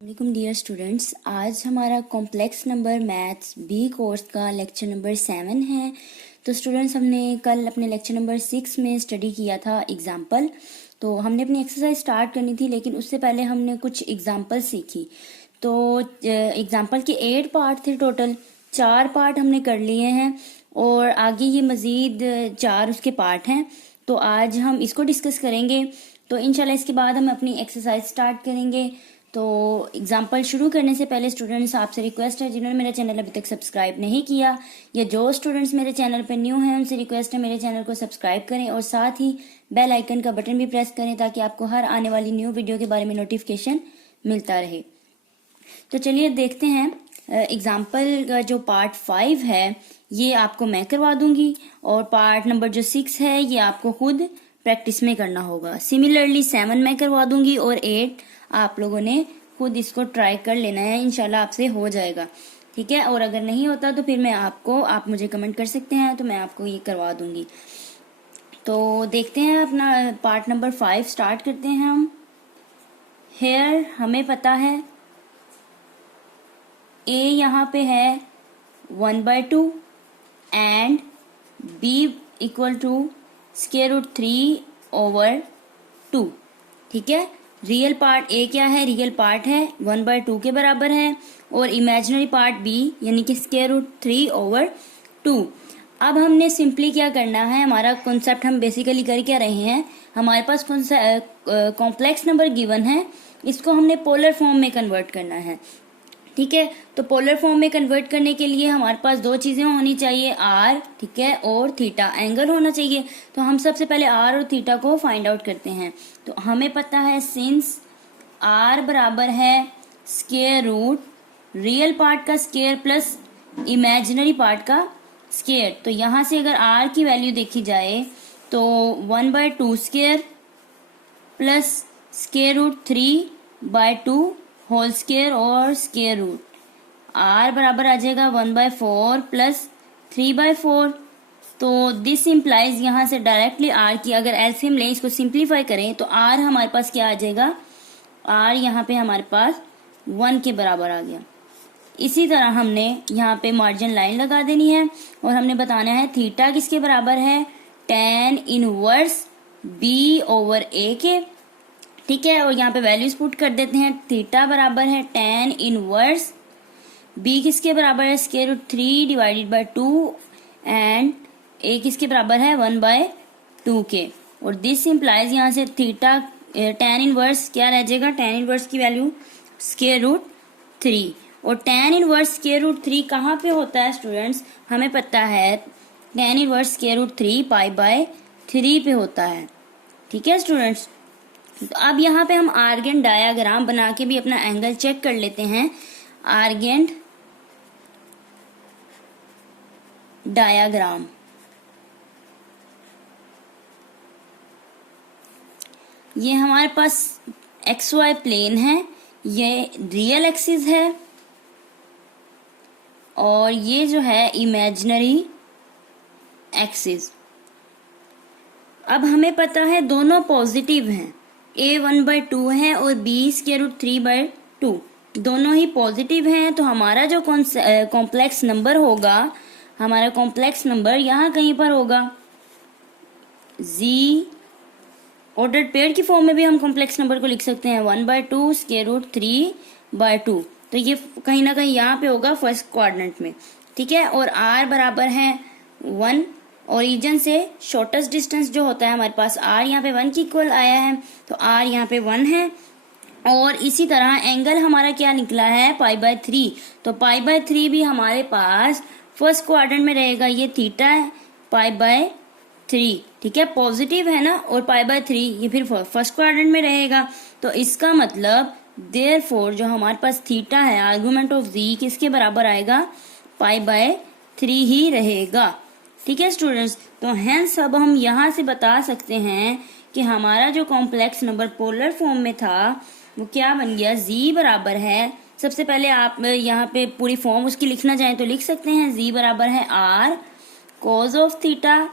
वालेकुम dear students, आज हमारा complex number maths B course का लेक्चर नंबर 7 है। तो स्टूडेंट्स, हमने कल अपने लेक्चर नंबर 6 में स्टडी किया था एग्जाम्पल। तो हमने अपनी एक्सरसाइज स्टार्ट करनी थी, लेकिन उससे पहले हमने कुछ एग्जाम्पल सीखी। तो एग्जाम्पल के 8 पार्ट थे टोटल, 4 पार्ट हमने कर लिए हैं और आगे ये मज़ीद 4 उसके पार्ट हैं। तो आज हम इसको डिस्कस करेंगे। तो इंशाल्लाह इसके बाद हम अपनी एक्सरसाइज स्टार्ट करेंगे। तो एग्जाम्पल शुरू करने से पहले स्टूडेंट्स, आपसे रिक्वेस्ट है, जिन्होंने मेरा चैनल अभी तक सब्सक्राइब नहीं किया या जो स्टूडेंट्स मेरे चैनल पर न्यू हैं, उनसे रिक्वेस्ट है मेरे चैनल को सब्सक्राइब करें और साथ ही बेल आइकन का बटन भी प्रेस करें ताकि आपको हर आने वाली न्यू वीडियो के बारे में नोटिफिकेशन मिलता रहे। तो चलिए देखते हैं। एग्जाम्पल का जो पार्ट 5 है ये आपको मैं करवा दूंगी और पार्ट नंबर जो 6 है ये आपको खुद प्रैक्टिस में करना होगा। सिमिलरली 7 मैं करवा दूंगी और 8 आप लोगों ने खुद इसको ट्राई कर लेना है, इंशाल्लाह आपसे हो जाएगा। ठीक है, और अगर नहीं होता तो फिर आप मुझे कमेंट कर सकते हैं, तो मैं आपको ये करवा दूंगी। तो देखते हैं, अपना पार्ट नंबर 5 स्टार्ट करते हैं हम। हेयर हमें पता है ए यहाँ पे है 1/2 एंड बी इक्वल टू √3/2। ठीक है, रियल पार्ट ए क्या है? रियल पार्ट है 1/2 के बराबर है और इमेजिनरी पार्ट बी यानी कि √3/2। अब हमने सिंपली क्या करना है, हमारा कॉन्सेप्ट हम बेसिकली कर क्या रहे हैं, हमारे पास कॉम्प्लेक्स नंबर गिवन है, इसको हमने पोलर फॉर्म में कन्वर्ट करना है। ठीक है, तो पोलर फॉर्म में कन्वर्ट करने के लिए हमारे पास दो चीजें होनी चाहिए, आर, ठीक है, और थीटा, एंगल होना चाहिए। तो हम सबसे पहले आर और थीटा को फाइंड आउट करते हैं। तो हमें पता है सिंस आर बराबर है स्क्वायर रूट रियल पार्ट का स्क्वायर प्लस इमेजिनरी पार्ट का स्क्वायर। तो यहाँ से अगर आर की वैल्यू देखी जाए तो 1/2 स्क्वायर प्लस √3/2 होल स्क्वायर और स्क्वायर रूट, आर बराबर आ जाएगा 1/4 प्लस 3/4। तो दिस इम्प्लाइज यहाँ से डायरेक्टली आर की अगर एलसीएम लें, इसको सिंप्लीफाई करें तो आर हमारे पास क्या आ जाएगा, आर यहाँ पे हमारे पास 1 के बराबर आ गया। इसी तरह हमने यहाँ पे मार्जिन लाइन लगा देनी है और हमने बताना है थीटा किसके बराबर है, tan इनवर्स b/a के। ठीक है, और यहाँ पे वैल्यूज पुट कर देते हैं। थीटा बराबर है tan इनवर्स b किसके बराबर है, √3/2 एंड a किसके बराबर है 1/2 के। और दिस इम्प्लाइज यहाँ से थीटा tan इनवर्स क्या रह जाएगा, tan इनवर्स की वैल्यू √3। और tan इनवर्स √3 कहाँ पे होता है स्टूडेंट्स, हमें पता है tan इनवर्स √3 π/3 पे होता है। ठीक है स्टूडेंट्स, तो अब यहाँ पे हम आर्गेंट डायाग्राम बना के भी अपना एंगल चेक कर लेते हैं। आर्गेंट डायाग्राम, ये हमारे पास XY प्लेन है, ये रियल एक्सिस है और ये जो है इमेजिनरी एक्सिस। अब हमें पता है दोनों पॉजिटिव हैं, A 1/2 है और B √3/2, दोनों ही पॉजिटिव हैं। तो हमारा जो कॉम्प्लेक्स नंबर होगा, हमारा कॉम्प्लेक्स नंबर यहाँ कहीं पर होगा। Z ऑर्डर्ड पेयर की फॉर्म में भी हम कॉम्प्लेक्स नंबर को लिख सकते हैं 1/2 √3/2। तो ये कहीं ना कहीं यहाँ पे होगा फर्स्ट क्वाड्रेंट में। ठीक है, और R बराबर है 1, ओरिजिन से शॉर्टेस्ट डिस्टेंस जो होता है हमारे पास R यहाँ पे 1 की इक्वल आया है, तो R यहाँ पे 1 है। और इसी तरह एंगल हमारा क्या निकला है, π/3। तो π/3 भी हमारे पास फर्स्ट क्वाड्रेंट में रहेगा, ये थीटा है π/3। ठीक है, पॉजिटिव है ना, और π/3 ये फिर फर्स्ट क्वाड्रेंट में रहेगा। तो इसका मतलब देयरफॉर जो हमारे पास थीटा है, आर्गुमेंट ऑफ z किसके बराबर आएगा, π/3 ही रहेगा। ठीक है स्टूडेंट्स, तो हेंस अब हम यहाँ से बता सकते हैं कि हमारा जो कॉम्प्लेक्स नंबर पोलर फॉर्म में था वो क्या बन गया, z बराबर है, सबसे पहले आप यहाँ पे पूरी फॉर्म उसकी लिखना चाहें तो लिख सकते हैं, z बराबर है r cos of theta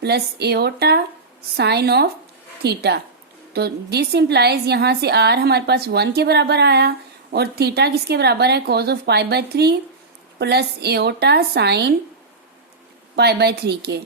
plus iota sine of theta. तो दिस इम्प्लाइज यहाँ से r हमारे पास 1 के बराबर आया और थीटा किसके बराबर है, cos of pi by 3 plus iota sine pi by 3 के।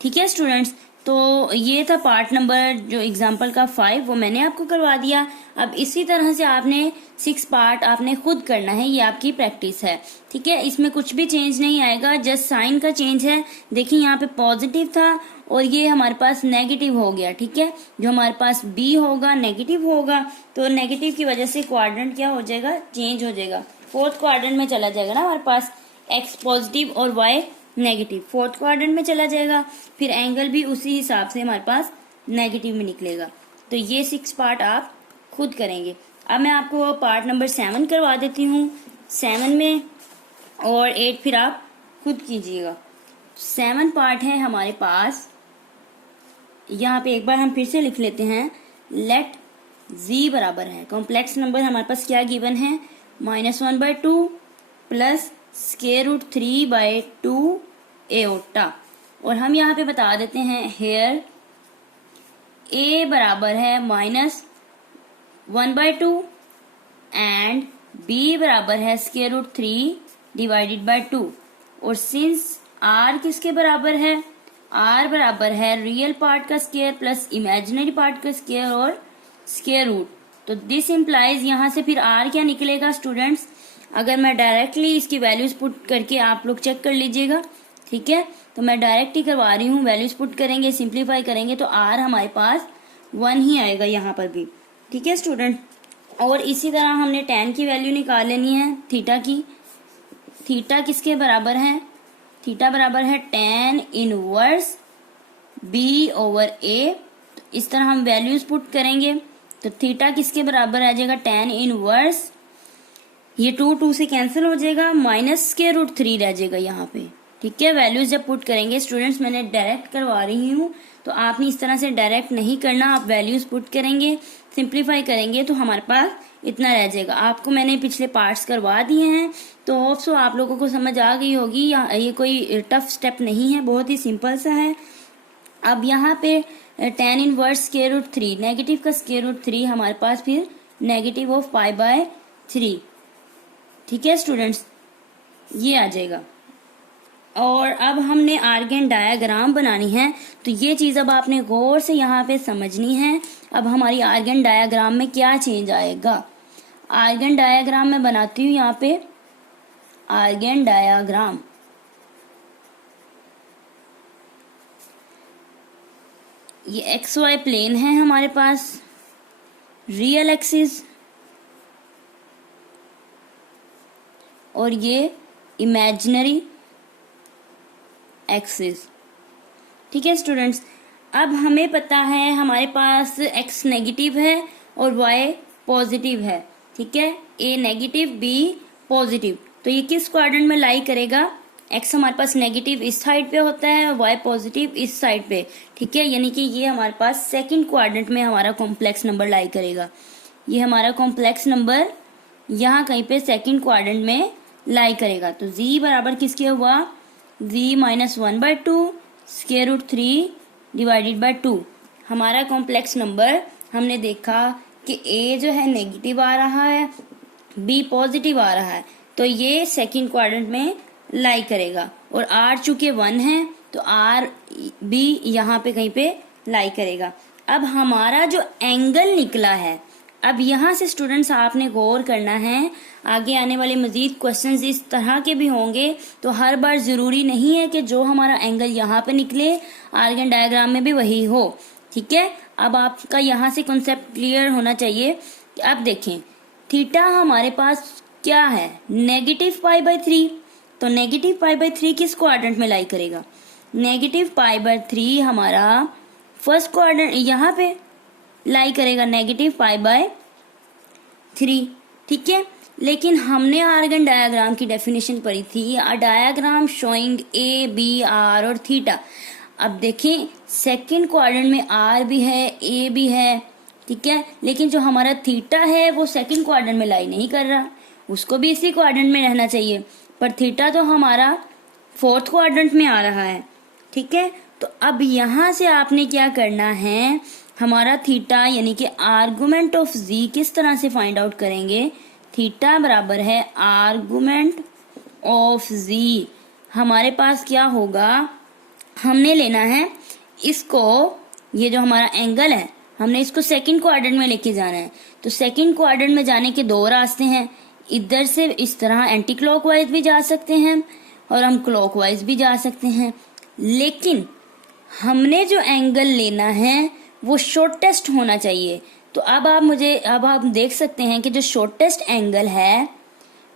ठीक है स्टूडेंट्स, तो ये था पार्ट नंबर जो एग्जाम्पल का 5, वो मैंने आपको करवा दिया। अब इसी तरह से आपने 6 पार्ट आपने खुद करना है, ये आपकी प्रैक्टिस है। ठीक है, इसमें कुछ भी चेंज नहीं आएगा, जस्ट साइन का चेंज है। देखिए यहाँ पे पॉजिटिव था और ये हमारे पास नेगेटिव हो गया। ठीक है, जो हमारे पास बी होगा नेगेटिव होगा, तो नेगेटिव की वजह से क्वाड्रेंट क्या हो जाएगा, चेंज हो जाएगा, फोर्थ क्वाड्रेंट में चला जाएगा ना हमारे पास। एक्स पॉजिटिव और वाई नेगेटिव फोर्थ क्वाड्रेंट में चला जाएगा, फिर एंगल भी उसी हिसाब से हमारे पास नेगेटिव में निकलेगा। तो ये 6 पार्ट आप खुद करेंगे। अब मैं आपको पार्ट नंबर 7 करवा देती हूँ, 7 में और 8 फिर आप खुद कीजिएगा। 7 पार्ट है हमारे पास, यहाँ पे एक बार हम फिर से लिख लेते हैं। लेट z बराबर है, कॉम्प्लेक्स नंबर हमारे पास क्या गिवन है, -1/2 प्लस स्क्वायर रूट 3/2 एओटा। और हम यहाँ पे बता देते हैं हेयर a बराबर है -1/2 एंड b बराबर है स्क्वायर रूट 3/2। और सिंस r किसके बराबर है, r बराबर है रियल पार्ट का स्क्वायर प्लस इमेजिनरी पार्ट का स्क्वायर और स्क्वायर रूट। तो दिस इम्प्लाइज यहाँ से फिर r क्या निकलेगा स्टूडेंट्स, अगर मैं डायरेक्टली इसकी वैल्यूज पुट करके आप लोग चेक कर लीजिएगा। ठीक है, तो मैं डायरेक्ट ही करवा रही हूँ, वैल्यूज पुट करेंगे, सिंप्लीफाई करेंगे तो r हमारे पास 1 ही आएगा यहाँ पर भी। ठीक है स्टूडेंट, और इसी तरह हमने tan की वैल्यू निकाल लेनी है थीटा की। थीटा किसके बराबर है, थीटा बराबर है tan इनवर्स b/a। तो इस तरह हम वैल्यूज पुट करेंगे तो थीटा किसके बराबर आ जाएगा, tan इनवर्स, ये 2 से कैंसिल हो जाएगा, माइनस स्क्वायर रूट 3 रह जाएगा यहाँ पे। ठीक है, वैल्यूज जब पुट करेंगे स्टूडेंट्स, मैंने डायरेक्ट करवा रही हूँ तो आपने इस तरह से डायरेक्ट नहीं करना, आप वैल्यूज पुट करेंगे, सिंप्लीफाई करेंगे तो हमारे पास इतना रह जाएगा। आपको मैंने पिछले पार्ट्स करवा दिए हैं तो होप सो आप लोगों को समझ आ गई होगी, ये कोई टफ स्टेप नहीं है, बहुत ही सिंपल सा है। अब यहाँ पे tan inverse square root 3, negative का स्क्वायर रूट 3 हमारे पास फिर नेगेटिव ऑफ पाई बाय 3। ठीक है स्टूडेंट्स, ये आ जाएगा। और अब हमने आर्गन डायाग्राम बनानी है, तो ये चीज़ अब आपने गौर से यहाँ पे समझनी है। अब हमारी आर्गन डायाग्राम में क्या चेंज आएगा, आर्गन डायाग्राम में बनाती हूँ यहाँ पे आर्गन डायाग्राम। ये एक्स वाई प्लेन है हमारे पास, रियल एक्सिस, और ये इमेजिनरी एक्सिस। ठीक है स्टूडेंट्स, अब हमें पता है हमारे पास x नेगेटिव है और y पॉजिटिव है। ठीक है, a नेगेटिव b पॉजिटिव, तो ये किस क्वाड्रेंट में लाई करेगा, x हमारे पास नेगेटिव इस साइड पे होता है और y पॉजिटिव इस साइड पे। ठीक है, यानी कि ये हमारे पास सेकंड क्वाड्रेंट में हमारा कॉम्प्लेक्स नंबर लाई करेगा। ये हमारा कॉम्प्लेक्स नंबर यहाँ कहीं पे सेकंड क्वाड्रेंट में लाई करेगा। तो z बराबर किसके हुआ, z -1/2 स्क्वायर रूट 3/2। हमारा कॉम्प्लेक्स नंबर हमने देखा कि a जो है नेगेटिव आ रहा है, b पॉजिटिव आ रहा है, तो ये सेकंड क्वाड्रेंट में लाई करेगा। और r चूंकि 1 है तो r b यहाँ पे कहीं पे लाई करेगा। अब हमारा जो एंगल निकला है, अब यहाँ से स्टूडेंट्स आपने गौर करना है, आगे आने वाले मजीद क्वेश्चंस इस तरह के भी होंगे, तो हर बार ज़रूरी नहीं है कि जो हमारा एंगल यहाँ पे निकले आर्गन डायग्राम में भी वही हो। ठीक है, अब आपका यहाँ से कॉन्सेप्ट क्लियर होना चाहिए कि अब देखें थीटा हमारे पास क्या है, -π/3, तो -π/3 किस क्वाड्रेंट में लाई करेगा, -π/3 हमारा फर्स्ट क्वाड्रेंट यहाँ पे लाई करेगा, -π/3। ठीक है, लेकिन हमने आर्गन डायग्राम की डेफिनेशन पढ़ी थी, a diagram showing A B R और थीटा। अब देखें सेकंड क्वाड्रेंट में आर भी है, ए भी है। ठीक है, लेकिन जो हमारा थीटा है वो सेकंड क्वाड्रेंट में लाई नहीं कर रहा, उसको भी इसी क्वाड्रेंट में रहना चाहिए, पर थीटा तो हमारा फोर्थ क्वाड्रेंट में आ रहा है। ठीक है, तो अब यहाँ से आपने क्या करना है, हमारा थीटा यानी कि आर्गुमेंट ऑफ z किस तरह से फाइंड आउट करेंगे, थीटा बराबर है आर्गुमेंट ऑफ जी। हमारे पास क्या होगा, हमने लेना है इसको, ये जो हमारा एंगल है हमने इसको सेकंड क्वाड्रेंट में लेके जाना है। तो सेकंड क्वाड्रेंट में जाने के दो रास्ते हैं, इधर से इस तरह एंटी क्लॉकवाइज भी जा सकते हैं और हम क्लॉकवाइज भी जा सकते हैं, लेकिन हमने जो एंगल लेना है वो शॉर्टेस्ट होना चाहिए। तो अब आप देख सकते हैं कि जो शॉर्टेस्ट एंगल है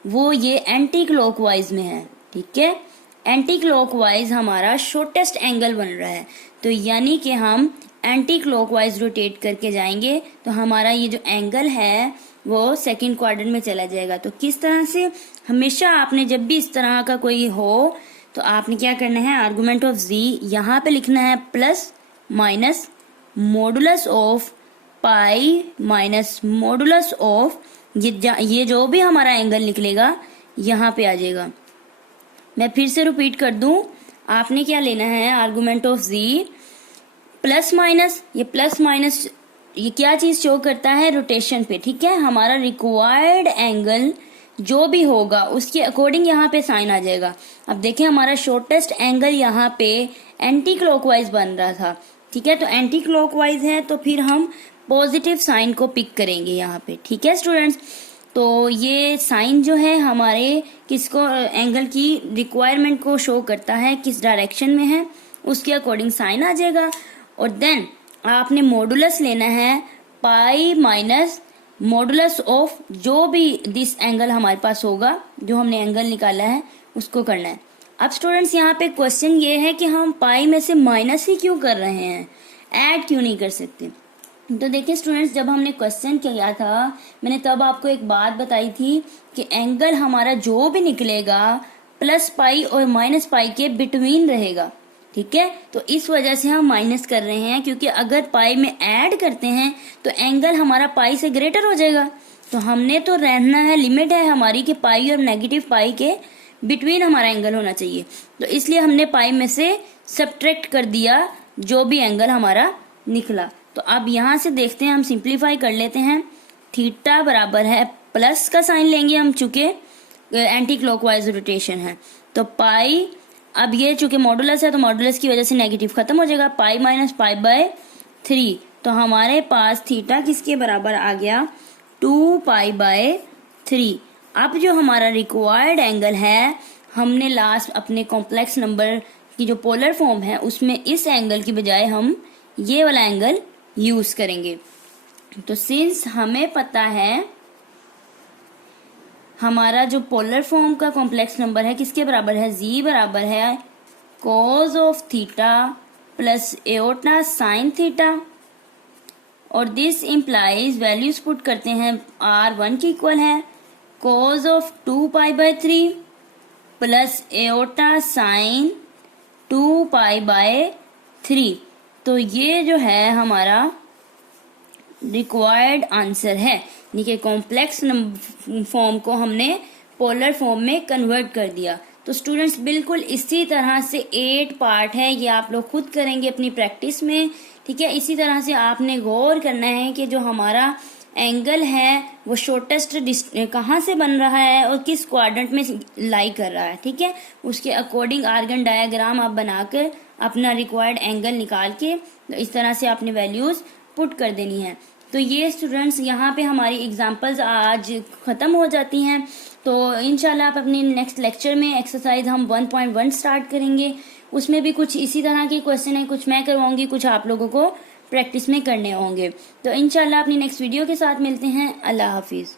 वो ये एंटी क्लॉकवाइज में है। ठीक है, एंटी क्लॉकवाइज हमारा शॉर्टेस्ट एंगल बन रहा है, तो यानी कि हम एंटी क्लॉकवाइज रोटेट करके जाएंगे तो हमारा ये जो एंगल है वो सेकंड क्वाड्रेंट में चला जाएगा। तो किस तरह से, हमेशा आपने जब भी इस तरह का कोई हो तो आपने क्या करना है, आर्गुमेंट ऑफ जी यहाँ पे लिखना है plus minus modulus of pi minus modulus of ये जो भी हमारा एंगल निकलेगा यहाँ पे आ जाएगा। मैं फिर से रिपीट कर दूं, आपने क्या लेना है, argument of G plus minus, ये प्लस माइनस ये क्या चीज शो करता है, रोटेशन पे। ठीक है, हमारा रिक्वायर्ड एंगल जो भी होगा उसके अकॉर्डिंग यहाँ पे साइन आ जाएगा। अब देखिए हमारा शॉर्टेस्ट एंगल यहाँ पे एंटी क्लॉकवाइज बन रहा था। ठीक है, तो एंटी क्लॉकवाइज है तो फिर हम पॉजिटिव साइन को पिक करेंगे यहाँ पे। ठीक है स्टूडेंट्स, तो ये साइन जो है हमारे किसको, एंगल की रिक्वायरमेंट को शो करता है, किस डायरेक्शन में है उसके अकॉर्डिंग साइन आ जाएगा। और देन आपने मॉडुलस लेना है पाई माइनस मॉडुलस ऑफ जो भी दिस एंगल हमारे पास होगा, जो हमने एंगल निकाला है उसको करना है। अब स्टूडेंट्स यहाँ पे क्वेश्चन ये है कि हम पाई में से माइनस ही क्यों कर रहे हैं, ऐड क्यों नहीं कर सकते। तो देखिए स्टूडेंट्स, जब हमने क्वेश्चन किया था मैंने तब आपको एक बात बताई थी कि एंगल हमारा जो भी निकलेगा प्लस पाई और माइनस पाई के बिटवीन रहेगा। ठीक है, तो इस वजह से हम माइनस कर रहे हैं, क्योंकि अगर पाई में ऐड करते हैं तो एंगल हमारा पाई से ग्रेटर हो जाएगा। तो हमने तो रहना है, लिमिट है हमारी कि पाई और नेगेटिव पाई के बिटवीन हमारा एंगल होना चाहिए। तो इसलिए हमने पाई में से सब्ट्रैक्ट कर दिया जो भी एंगल हमारा निकला। तो अब यहाँ से देखते हैं, हम सिंप्लीफाई कर लेते हैं। थीटा बराबर है प्लस का साइन लेंगे हम, चूंकि एंटी क्लॉकवाइज रोटेशन है। तो पाई, अब ये चूंकि मॉडुलस है तो मॉडुलस की वजह से नेगेटिव खत्म हो जाएगा, पाई माइनस पाई बाय 3। तो हमारे पास थीटा किसके बराबर आ गया, 2 पाई बाय 3। अब जो हमारा रिक्वायर्ड एंगल है, हमने लास्ट अपने कॉम्प्लेक्स नंबर की जो पोलर फॉर्म है उसमें इस एंगल की बजाय हम ये वाला एंगल यूज करेंगे। तो सिंस हमें पता है हमारा जो पोलर फॉर्म का कॉम्प्लेक्स नंबर है किसके बराबर है, जी बराबर है cos of theta plus iota sine theta, और दिस इम्प्लाइज वैल्यूज पुट करते हैं R1 की इक्वल है cos of 2 pi by 3 plus iota sine 2 pi by 3। तो ये जो है हमारा रिक्वायर्ड आंसर है, यानी कि कॉम्प्लेक्स फॉर्म को हमने पोलर फॉर्म में कन्वर्ट कर दिया। तो स्टूडेंट्स बिल्कुल इसी तरह से 8 पार्ट है, ये आप लोग खुद करेंगे अपनी प्रैक्टिस में। ठीक है, इसी तरह से आपने गौर करना है कि जो हमारा एंगल है वो शॉर्टेस्ट कहाँ से बन रहा है और किस क्वाड्रेंट में लाई कर रहा है। ठीक है, उसके अकॉर्डिंग आर्गन डायग्राम आप बनाकर अपना रिक्वायर्ड एंगल निकाल के तो इस तरह से आपने वैल्यूज पुट कर देनी है। तो ये स्टूडेंट्स यहाँ पे हमारी एग्जांपल्स आज ख़त्म हो जाती हैं। तो इंशाल्लाह आप अपने नेक्स्ट लेक्चर में एक्सरसाइज हम 1.1 स्टार्ट करेंगे, उसमें भी कुछ इसी तरह के क्वेश्चन है, कुछ मैं करवाऊंगी, कुछ आप लोगों को प्रैक्टिस में करने होंगे। तो इंशाल्लाह अपनी नेक्स्ट वीडियो के साथ मिलते हैं। अल्लाह हाफिज़।